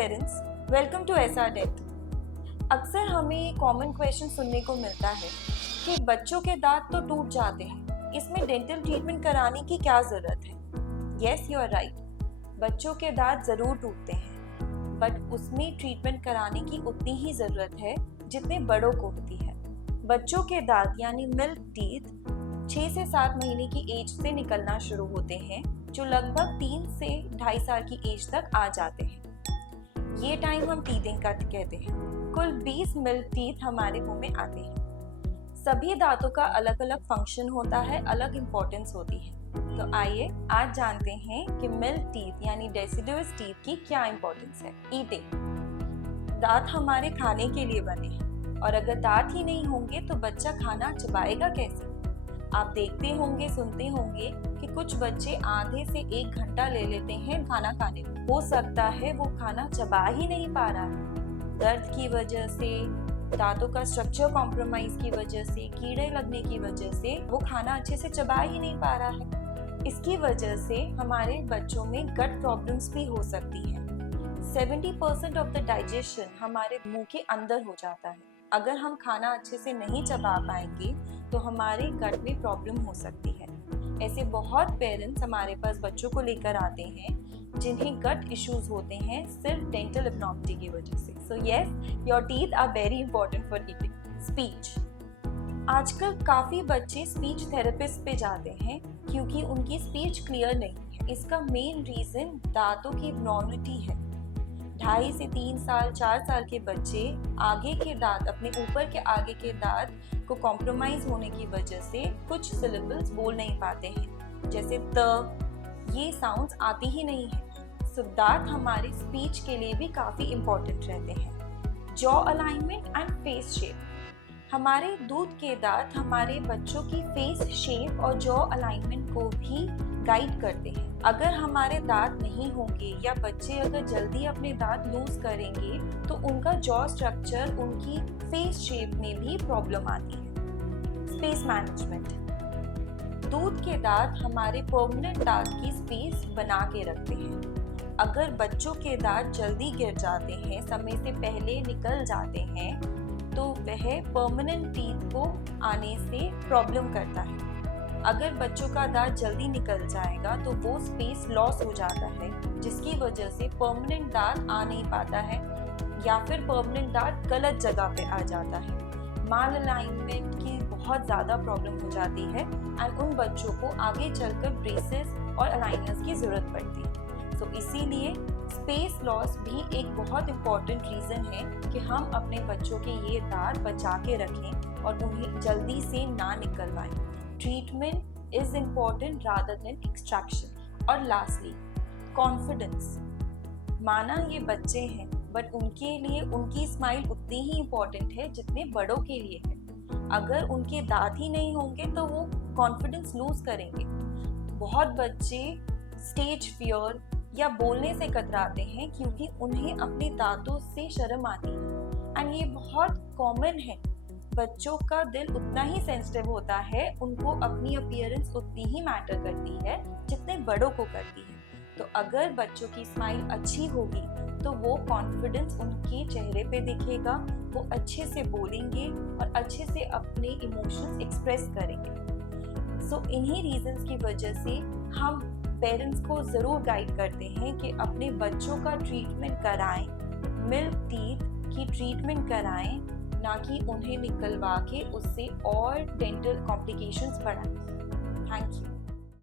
Parents, welcome to SR date. अक्सर हमें common question सुनने को मिलता है कि बच्चों के दांत तो टूट जाते हैं, इसमें डेंटल ट्रीटमेंट कराने की क्या ज़रूरत है। यस, यू आर राइट, बच्चों के दांत ज़रूर टूटते हैं, बट उसमें ट्रीटमेंट कराने की उतनी ही ज़रूरत है जितने बड़ों को होती है। बच्चों के दांत यानी मिल्क टीथ 6 से 7 महीने की एज से निकलना शुरू होते हैं, जो लगभग 3 से 2.5 साल की एज तक आ जाते हैं। ये टाइम हम टीथिंग का कहते हैं। कुल 20 मिल्क टीथ हमारे मुंह में आते हैं। सभी दांतों का अलग अलग फंक्शन होता है, अलग इम्पोर्टेंस होती है। तो आइए आज जानते हैं कि मिल्क टीथ यानी डेसिडुअस टीथ की क्या इम्पोर्टेंस है। ईटिंग, दांत हमारे खाने के लिए बने हैं और अगर दांत ही नहीं होंगे तो बच्चा खाना चबाएगा कैसे। आप देखते होंगे, सुनते होंगे कि कुछ बच्चे आधे से 1 घंटा ले लेते हैं खाना खाने में। हो सकता है वो खाना चबा ही नहीं पा रहा है। दर्द की वजह से, दांतों का स्ट्रक्चर कॉम्प्रोमाइज की वजह से, कीड़े लगने की वजह से वो खाना अच्छे से चबा ही नहीं पा रहा है। इसकी वजह से हमारे बच्चों में गट प्रॉब्लम्स भी हो सकती है। 70% ऑफ द डाइजेशन हमारे मुंह के अंदर हो जाता है। अगर हम खाना अच्छे से नहीं चबा पाएंगे तो हमारे गट में प्रॉब्लम हो सकती है। ऐसे बहुत पेरेंट्स हमारे पास बच्चों को लेकर आते हैं जिन्हें गट इश्यूज होते हैं सिर्फ डेंटल एब्नॉर्मलिटी की वजह से। So yes, your teeth are very important for eating. Speech, आजकल काफ़ी बच्चे स्पीच थेरेपिस्ट पे जाते हैं क्योंकि उनकी स्पीच क्लियर नहीं है। इसका मेन रीज़न दांतों की एब्नॉर्मलिटी है। 2.5 से 3 साल 4 साल के बच्चे आगे के दांत, अपने ऊपर के आगे के दांत को कॉम्प्रोमाइज होने की वजह से कुछ सिलेबल्स बोल नहीं पाते हैं, जैसे त, ये साउंड्स आती ही नहीं है। सो दांत हमारे स्पीच के लिए भी काफ़ी इम्पोर्टेंट रहते हैं। Jaw alignment and face shape, हमारे दूध के दांत हमारे बच्चों की फेस शेप और जॉ अलाइनमेंट को भी गाइड करते हैं। अगर हमारे दांत नहीं होंगे या बच्चे अगर जल्दी अपने दांत लूज करेंगे तो उनका जॉ स्ट्रक्चर, उनकी फेस शेप में भी प्रॉब्लम आती है। स्पेस मैनेजमेंट, दूध के दांत हमारे परमानेंट दांत की स्पेस बना के रखते हैं। अगर बच्चों के दांत जल्दी गिर जाते हैं, समय से पहले निकल जाते हैं, तो वह परमानेंट टीथ को आने से प्रॉब्लम करता है। अगर बच्चों का दांत जल्दी निकल जाएगा तो वो स्पेस लॉस हो जाता है, जिसकी वजह से परमानेंट दांत आ नहीं पाता है या फिर परमानेंट दांत गलत जगह पे आ जाता है। माल अलाइनमेंट की बहुत ज़्यादा प्रॉब्लम हो जाती है एंड उन बच्चों को आगे चलकर ब्रेसेस और अलाइनर्स की ज़रूरत पड़ती है। तो इसीलिए स्पेस लॉस भी एक बहुत इम्पॉर्टेंट रीज़न है कि हम अपने बच्चों के ये दांत बचा के रखें और उन्हें जल्दी से ना निकलवाएं। Treatment is important rather than extraction. और लास्टली, कॉन्फिडेंस, माना ये बच्चे हैं बट उनके लिए उनकी स्माइल उतनी ही इम्पॉर्टेंट है जितने बड़ों के लिए है। अगर उनके दांत ही नहीं होंगे तो वो कॉन्फिडेंस लूज करेंगे। बहुत बच्चे स्टेज फियर या बोलने से कतराते हैं क्योंकि उन्हें अपने दांतों से शर्म आती है एंड ये बहुत कॉमन है। बच्चों का दिल उतना ही सेंसिटिव होता है, उनको अपनी अपीयरेंस उतनी ही मैटर करती है जितने बड़ों को करती है। तो अगर बच्चों की स्माइल अच्छी होगी तो वो कॉन्फिडेंस उनके चेहरे पे दिखेगा, वो अच्छे से बोलेंगे और अच्छे से अपने इमोशंस एक्सप्रेस करेंगे। सो इन्हीं रीजंस की वजह से हम पेरेंट्स को ज़रूर गाइड करते हैं कि अपने बच्चों का ट्रीटमेंट कराएं, मिल्क टीथ की ट्रीटमेंट कराएं, ना कि उन्हें निकलवा के उससे और डेंटल कॉम्प्लिकेशंस बढ़ाएं। Thank you.